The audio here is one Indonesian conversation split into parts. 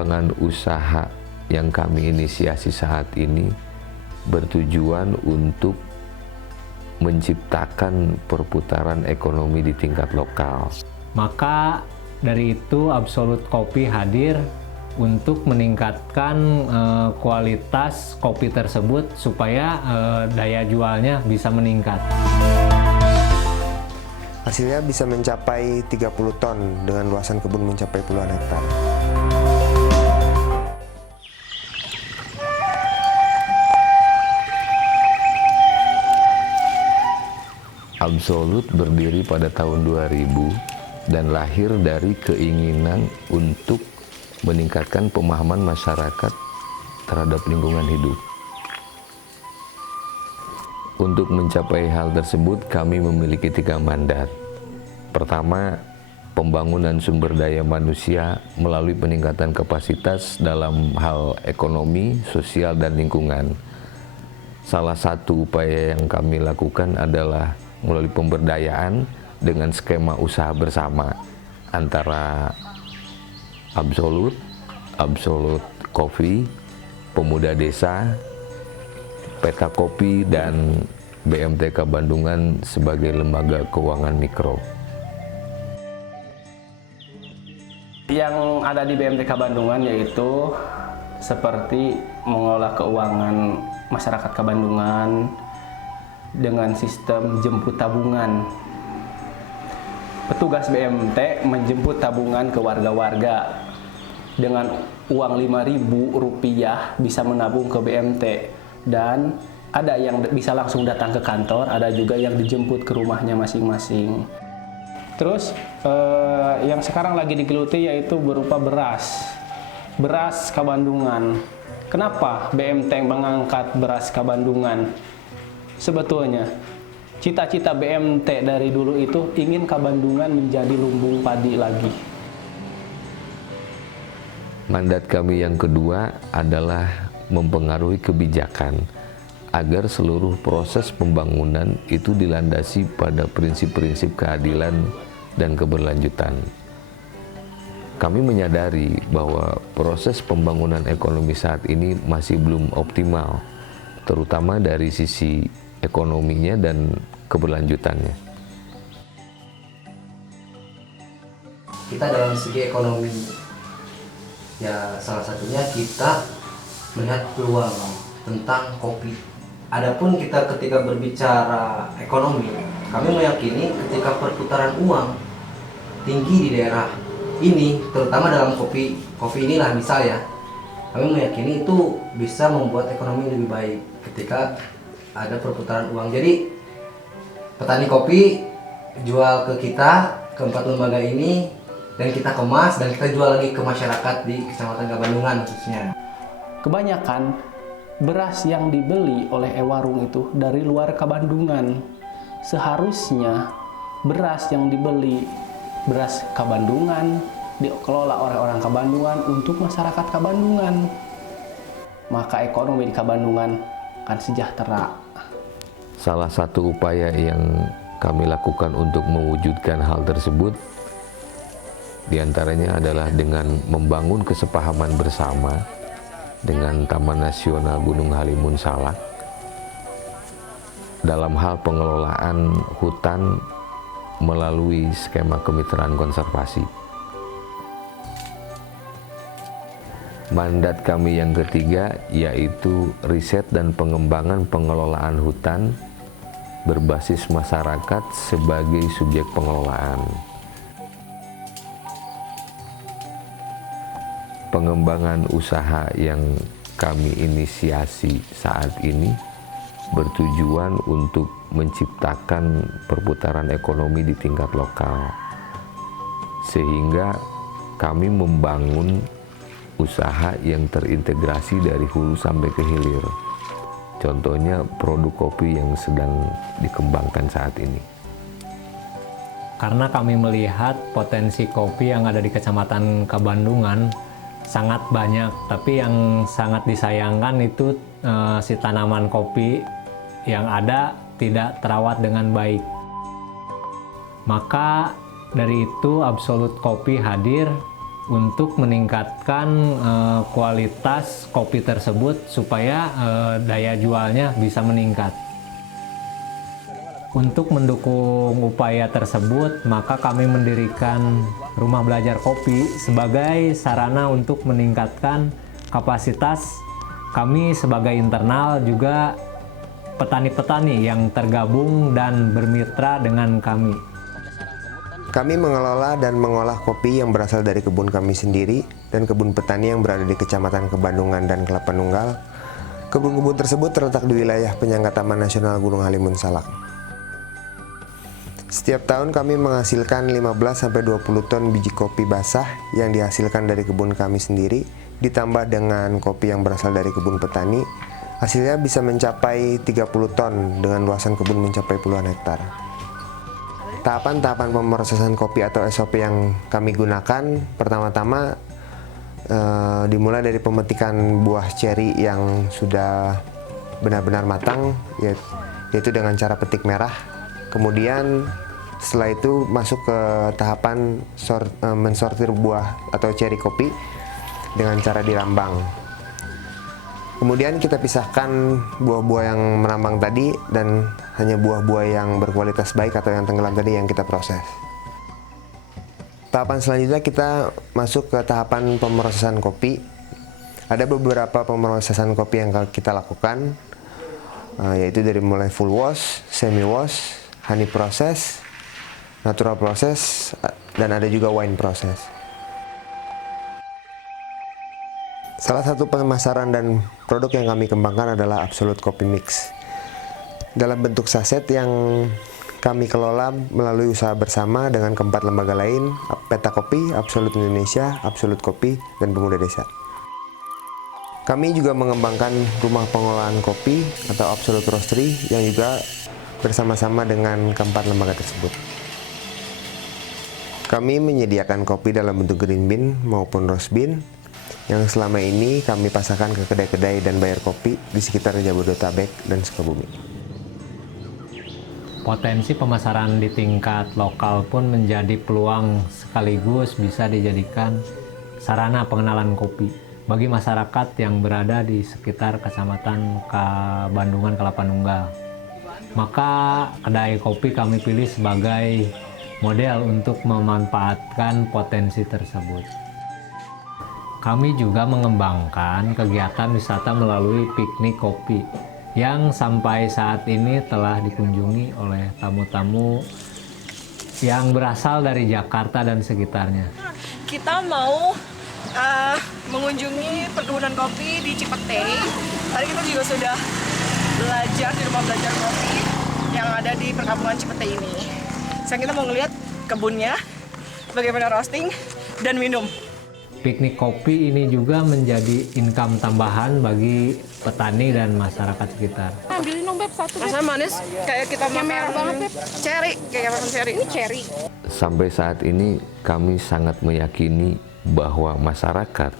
pengembangan usaha yang kami inisiasi saat ini bertujuan untuk menciptakan perputaran ekonomi di tingkat lokal. Maka dari itu Absolut Kopi hadir untuk meningkatkan kualitas kopi tersebut supaya daya jualnya bisa meningkat. Hasilnya bisa mencapai 30 ton dengan luasan kebun mencapai puluhan hektar. Absolut berdiri pada tahun 2000 dan lahir dari keinginan untuk meningkatkan pemahaman masyarakat terhadap lingkungan hidup. Untuk mencapai hal tersebut, kami memiliki 3 mandat. Pertama, pembangunan sumber daya manusia melalui peningkatan kapasitas dalam hal ekonomi, sosial, dan lingkungan. Salah satu upaya yang kami lakukan adalah melalui pemberdayaan dengan skema usaha bersama antara Absolut, Absolut Coffee, Pemuda Desa, Peta Kopi, dan BMTK Bandungan sebagai lembaga keuangan mikro. Yang ada di BMTK Bandungan yaitu seperti mengolah keuangan masyarakat Kabandungan dengan sistem jemput tabungan. Petugas BMT menjemput tabungan ke warga-warga. Dengan uang Rp5.000 bisa menabung ke BMT. Dan ada yang bisa langsung datang ke kantor, ada juga yang dijemput ke rumahnya masing-masing. Terus yang sekarang lagi digeluti yaitu berupa beras. Beras Kabandungan. Kenapa BMT mengangkat beras Kabandungan? Sebetulnya cita-cita BMT dari dulu itu ingin Kabandungan menjadi lumbung padi lagi. Mandat kami yang kedua adalah mempengaruhi kebijakan agar seluruh proses pembangunan itu dilandasi pada prinsip-prinsip keadilan dan keberlanjutan. Kami menyadari bahwa proses pembangunan ekonomi saat ini masih belum optimal, terutama dari sisi ekonominya dan keberlanjutannya. Kita dalam segi ekonomi, ya salah satunya kita melihat peluang tentang kopi. Adapun kita ketika berbicara ekonomi, kami meyakini ketika perputaran uang tinggi di daerah ini, terutama dalam kopi inilah misal ya, kami meyakini itu bisa membuat ekonomi lebih baik ketika ada perputaran uang. Jadi petani kopi jual ke kita, ke 4 lembaga ini, dan kita kemas dan kita jual lagi ke masyarakat di Kecamatan Kabandungan khususnya. Kebanyakan beras yang dibeli oleh Ewarung itu dari luar Kabandungan. Seharusnya beras yang dibeli, beras Kabandungan, dikelola oleh orang Kabandungan untuk masyarakat Kabandungan. Maka ekonomi di Kabandungan akan sejahtera. Salah satu upaya yang kami lakukan untuk mewujudkan hal tersebut diantaranya adalah dengan membangun kesepahaman bersama dengan Taman Nasional Gunung Halimun Salak dalam hal pengelolaan hutan melalui skema kemitraan konservasi. Mandat kami yang ketiga yaitu riset dan pengembangan pengelolaan hutan berbasis masyarakat sebagai subjek pengelolaan. Pengembangan usaha yang kami inisiasi saat ini bertujuan untuk menciptakan perputaran ekonomi di tingkat lokal, sehingga kami membangun usaha yang terintegrasi dari hulu sampai ke hilir. Contohnya produk kopi yang sedang dikembangkan saat ini. Karena kami melihat potensi kopi yang ada di Kecamatan Kabandungan sangat banyak, tapi yang sangat disayangkan itu si tanaman kopi yang ada tidak terawat dengan baik. Maka dari itu Absolut Kopi hadir untuk meningkatkan kualitas kopi tersebut supaya daya jualnya bisa meningkat. Untuk mendukung upaya tersebut, maka kami mendirikan rumah belajar kopi sebagai sarana untuk meningkatkan kapasitas kami sebagai internal, juga petani-petani yang tergabung dan bermitra dengan kami. Kami mengelola dan mengolah kopi yang berasal dari kebun kami sendiri dan kebun petani yang berada di Kecamatan Kebandungan dan Kelapa Nunggal. Kebun-kebun tersebut terletak di wilayah penyangga Taman Nasional Gunung Halimun Salak. Setiap tahun kami menghasilkan 15-20 ton biji kopi basah yang dihasilkan dari kebun kami sendiri, ditambah dengan kopi yang berasal dari kebun petani. Hasilnya bisa mencapai 30 ton dengan luasan kebun mencapai puluhan hektar. Tahapan-tahapan pemrosesan kopi atau SOP yang kami gunakan, pertama-tama dimulai dari pemetikan buah ceri yang sudah benar-benar matang, yaitu dengan cara petik merah. Kemudian setelah itu masuk ke tahapan mensortir buah atau ceri kopi dengan cara dirambang. Kemudian kita pisahkan buah-buah yang merambang tadi dan hanya buah-buah yang berkualitas baik atau yang tenggelam tadi yang kita proses. Tahapan selanjutnya kita masuk ke tahapan pemrosesan kopi. Ada beberapa pemrosesan kopi yang kita lakukan, yaitu dari mulai full wash, semi wash, honey proses, natural proses, dan ada juga wine proses. Salah satu pemasaran dan produk yang kami kembangkan adalah Absolute Coffee Mix dalam bentuk saset yang kami kelola melalui usaha bersama dengan keempat lembaga lain, Peta Kopi, Absolute Indonesia, Absolute Kopi, dan Pemuda Desa. Kami juga mengembangkan rumah pengolahan kopi atau Absolute Roastery yang juga bersama-sama dengan keempat lembaga tersebut. Kami menyediakan kopi dalam bentuk green bean maupun roast bean yang selama ini kami pasarkan ke kedai-kedai dan bayar kopi di sekitar Jabodetabek dan Sukabumi. Potensi pemasaran di tingkat lokal pun menjadi peluang sekaligus bisa dijadikan sarana pengenalan kopi bagi masyarakat yang berada di sekitar Kecamatan Kebandungan Kelapa Nunggal. Maka kedai kopi kami pilih sebagai model untuk memanfaatkan potensi tersebut. Kami juga mengembangkan kegiatan wisata melalui piknik kopi yang sampai saat ini telah dikunjungi oleh tamu-tamu yang berasal dari Jakarta dan sekitarnya. Kita mau mengunjungi perkebunan kopi di Cipete. Tadi kita juga sudah belajar di rumah belajar kopi yang ada di perkampungan Cipete ini. Sekarang kita mau ngeliat kebunnya, bagaimana roasting dan minum. Piknik kopi ini juga menjadi income tambahan bagi petani dan masyarakat sekitar. Ambilin dong Beb, satu Beb. Rasanya manis, kayak kita makan merah banget Beb. Cherry, kayak makan cherry. Ini cherry. Sampai saat ini kami sangat meyakini bahwa masyarakat,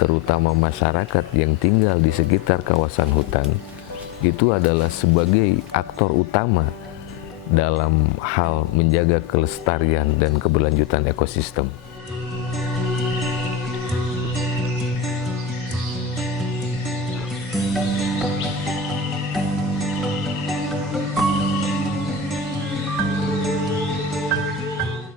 terutama masyarakat yang tinggal di sekitar kawasan hutan, itu adalah sebagai aktor utama dalam hal menjaga kelestarian dan keberlanjutan ekosistem.